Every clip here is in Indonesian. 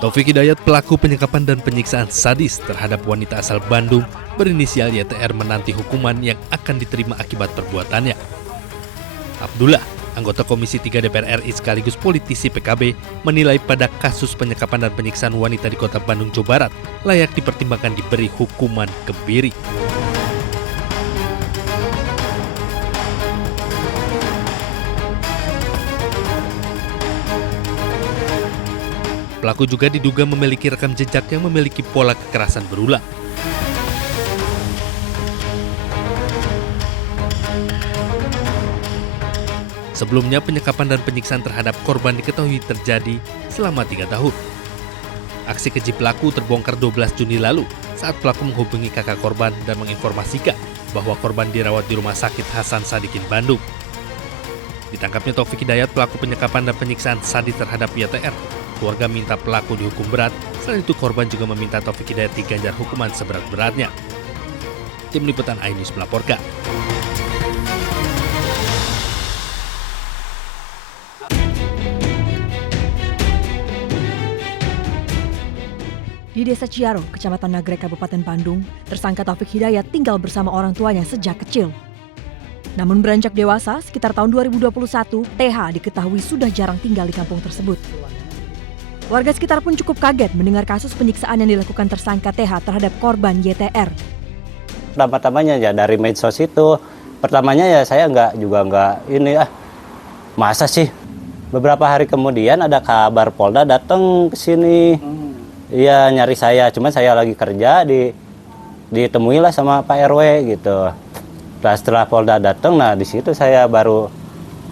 Taufik Hidayat, pelaku penyekapan dan penyiksaan sadis terhadap wanita asal Bandung berinisial YTR, menanti hukuman yang akan diterima akibat perbuatannya. Abdullah, anggota Komisi 3 DPR RI sekaligus politisi PKB, menilai pada kasus penyekapan dan penyiksaan wanita di Kota Bandung, Jawa Barat layak dipertimbangkan diberi hukuman kebiri. Pelaku juga diduga memiliki rekam jejak yang memiliki pola kekerasan berulang. Sebelumnya, penyekapan dan penyiksaan terhadap korban diketahui terjadi selama 3 tahun. Aksi keji pelaku terbongkar 12 Juni lalu saat pelaku menghubungi kakak korban dan menginformasikan bahwa korban dirawat di Rumah Sakit Hasan Sadikin, Bandung. Ditangkapnya Taufik Hidayat, pelaku penyekapan dan penyiksaan sadis terhadap YTR. Keluarga minta pelaku dihukum berat. Selain itu, korban juga meminta Taufik Hidayat diganjar hukuman seberat-beratnya. Tim Liputan iNews melaporkan. Di Desa Ciaro, Kecamatan Nagrek, Kabupaten Bandung, tersangka Taufik Hidayat tinggal bersama orang tuanya sejak kecil. Namun beranjak dewasa, sekitar tahun 2021, TH diketahui sudah jarang tinggal di kampung tersebut. Warga sekitar pun cukup kaget mendengar kasus penyiksaan yang dilakukan tersangka TH terhadap korban YTR. Pertama-tamanya ya dari medsos itu. Pertamanya ya saya nggak masa sih. Beberapa hari kemudian ada kabar Polda datang ke sini. Iya, nyari saya, cuman saya lagi kerja, ditemui lah sama Pak RW gitu. Nah, setelah Polda datang, nah di situ saya baru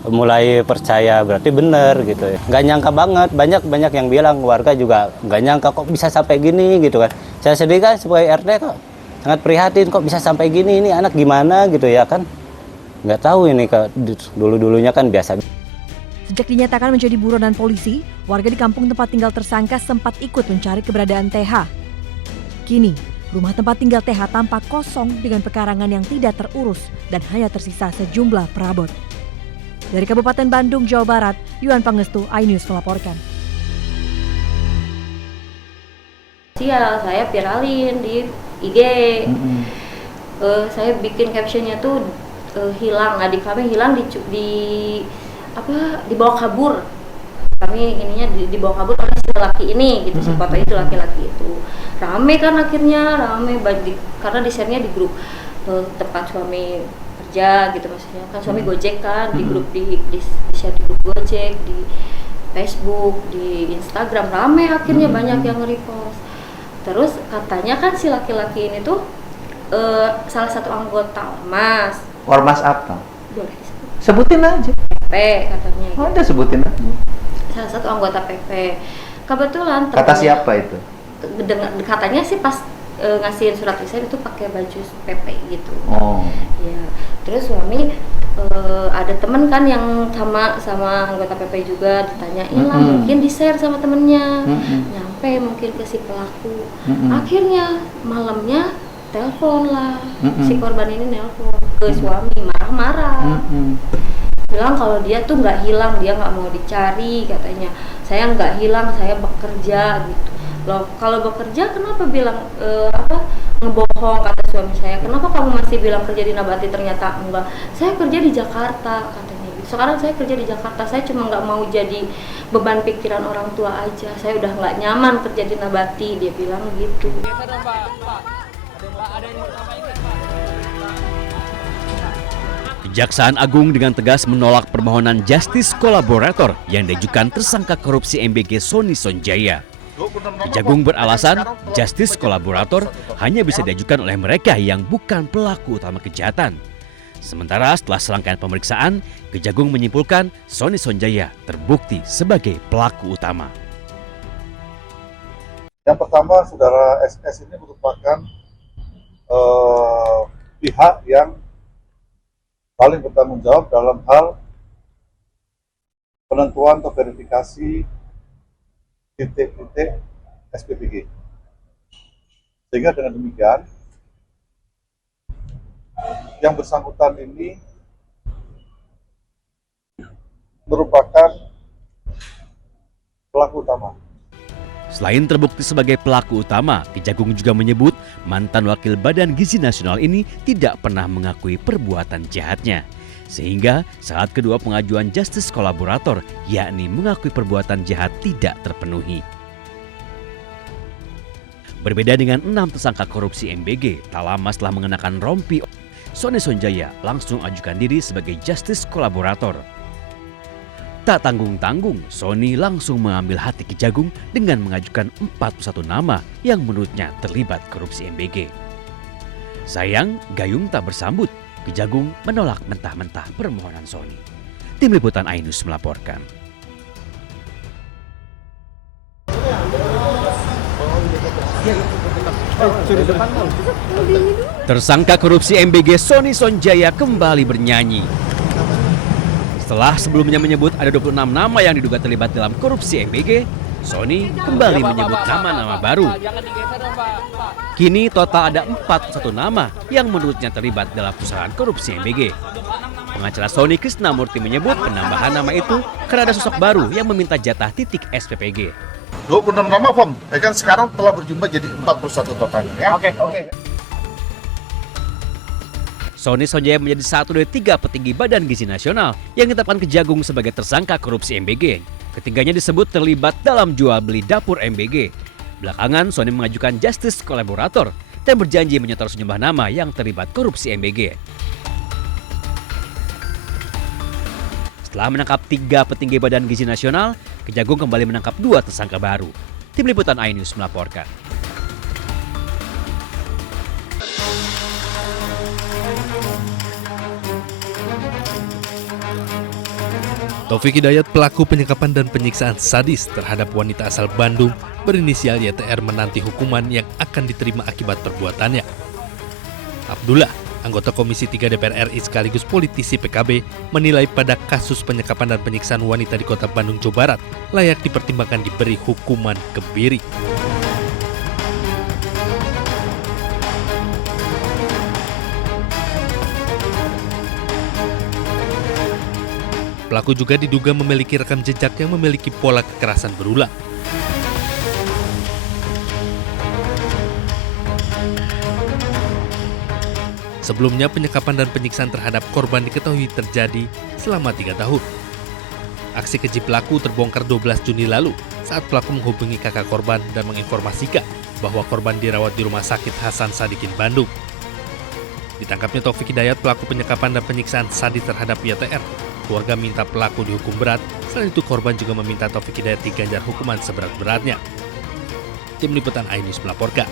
mulai percaya, berarti bener gitu ya. Nggak nyangka banget, banyak yang bilang, warga juga nggak nyangka kok bisa sampai gini gitu kan. Saya sedih kan sebagai RT, kok sangat prihatin kok bisa sampai gini, ini anak gimana gitu ya kan. Nggak tahu ini, dulu-dulunya kan biasa. Sejak dinyatakan menjadi buronan polisi, warga di kampung tempat tinggal tersangka sempat ikut mencari keberadaan TH. Kini, rumah tempat tinggal TH tampak kosong dengan pekarangan yang tidak terurus dan hanya tersisa sejumlah perabot. Dari Kabupaten Bandung, Jawa Barat, Yuan Pangestu, iNews melaporkan. Saya viralin di IG. Saya bikin captionnya tuh hilang, adik kami hilang dibawa kabur. Kami ininya dibawa kabur oleh si laki ini gitu, si foto itu laki-laki itu. Rame kan akhirnya, karena di-share-nya di grup tempat suami kerja gitu, maksudnya kan suami Gojek kan, di grup di share di grup Gojek, di Facebook, di Instagram, rame akhirnya banyak yang nge-repost. Terus katanya kan si laki-laki ini tuh salah satu anggota Ormas. Ormas apa? Boleh sebutin aja. PP katanya gitu. Udah sebutin aja. Salah satu anggota PP. Kebetulan kata siapa itu? Katanya sih pas ngasihin surat resign itu pakai baju PP gitu. Oh. Ya. Terus suami ada temen kan yang sama anggota PP juga, ditanyain lah, mungkin di-share sama temennya, nyampe mungkin ke si pelaku. Akhirnya malamnya telepon lah, si korban ini nelpon ke suami, marah-marah. Bilang kalau dia tuh nggak hilang, dia nggak mau dicari katanya. Saya nggak hilang, saya bekerja gitu. Loh, kalau bekerja kenapa bilang ngebohong, kata suami saya. Kenapa kamu masih bilang kerja di Nabati, ternyata enggak. Saya kerja di Jakarta katanya gitu. Sekarang saya kerja di Jakarta, saya cuma nggak mau jadi beban pikiran orang tua aja. Saya udah nggak nyaman kerja di Nabati, dia bilang gitu. Kejaksaan Agung dengan tegas menolak permohonan justice kolaborator yang diajukan tersangka korupsi MBG Sony Sonjaya. Kejagung beralasan justice kolaborator hanya bisa diajukan oleh mereka yang bukan pelaku utama kejahatan. Sementara setelah serangkaian pemeriksaan, Kejagung menyimpulkan Sony Sonjaya terbukti sebagai pelaku utama. Yang pertama, saudara SS ini merupakan pihak yang paling bertanggung jawab dalam hal penentuan atau verifikasi titik-titik SPBG. Sehingga dengan demikian, yang bersangkutan ini merupakan pelaku utama. Selain terbukti sebagai pelaku utama, Kejagung juga menyebut mantan Wakil Badan Gizi Nasional ini tidak pernah mengakui perbuatan jahatnya. Sehingga saat kedua pengajuan justice kolaborator, yakni mengakui perbuatan jahat tidak terpenuhi. Berbeda dengan 6 tersangka korupsi MBG, tak lama setelah mengenakan rompi, Sony Sonjaya langsung ajukan diri sebagai justice kolaborator. Tak tanggung-tanggung, Sony langsung mengambil hati Kejagung dengan mengajukan 41 nama yang menurutnya terlibat korupsi MBG. Sayang, Gayung tak bersambut. Kejagung menolak mentah-mentah permohonan Sony. Tim Liputan Ainus melaporkan. Tersangka korupsi MBG Sony Sonjaya kembali bernyanyi. Setelah sebelumnya menyebut ada 26 nama yang diduga terlibat dalam korupsi MBG, Sony kembali menyebut nama-nama baru. Kini total ada 41 nama yang menurutnya terlibat dalam pusaran korupsi MBG. Pengacara Sony Krisnamurti menyebut penambahan nama itu karena ada sosok baru yang meminta jatah titik SPPG. 26 nama, Om. Kan sekarang telah berjumlah jadi 41 totalnya. Ya? Oke. Sony Sonjaya menjadi satu dari 3 petinggi Badan Gizi Nasional yang ditetapkan Kejagung sebagai tersangka korupsi MBG. Ketiganya disebut terlibat dalam jual beli dapur MBG. Belakangan Sony mengajukan justice kolaborator dan berjanji menyetor sejumlah nama yang terlibat korupsi MBG. Setelah menangkap 3 petinggi Badan Gizi Nasional, Kejagung kembali menangkap 2 tersangka baru. Tim Liputan Ainus melaporkan. Taufik Hidayat, pelaku penyekapan dan penyiksaan sadis terhadap wanita asal Bandung berinisial YTR, menanti hukuman yang akan diterima akibat perbuatannya. Abdullah, anggota Komisi 3 DPR RI sekaligus politisi PKB, menilai pada kasus penyekapan dan penyiksaan wanita di Kota Bandung, Jawa Barat layak dipertimbangkan diberi hukuman kebiri. Pelaku juga diduga memiliki rekam jejak yang memiliki pola kekerasan berulang. Sebelumnya, penyekapan dan penyiksaan terhadap korban diketahui terjadi selama 3 tahun. Aksi keji pelaku terbongkar 12 Juni lalu saat pelaku menghubungi kakak korban dan menginformasikan bahwa korban dirawat di Rumah Sakit Hasan Sadikin, Bandung. Ditangkapnya Taufik Hidayat, pelaku penyekapan dan penyiksaan sadis terhadap YTR. Keluarga minta pelaku dihukum berat, selain itu korban juga meminta Taufik Hidayat diganjar hukuman seberat-beratnya. Tim Liputan Ainus melaporkan.